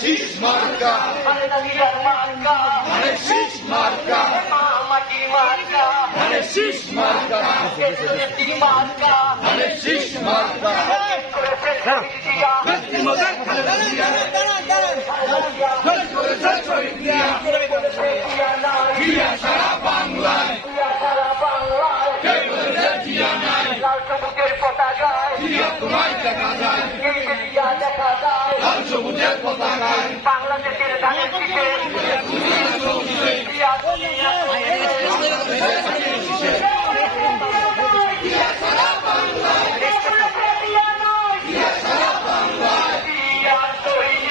শীষ মার্কা ধানের শীষ মার্কা মাটি মার্কা ধানের শীষ মার্কা মার্কা ধানের শীষ মার্কা তোমায় দেখা যায়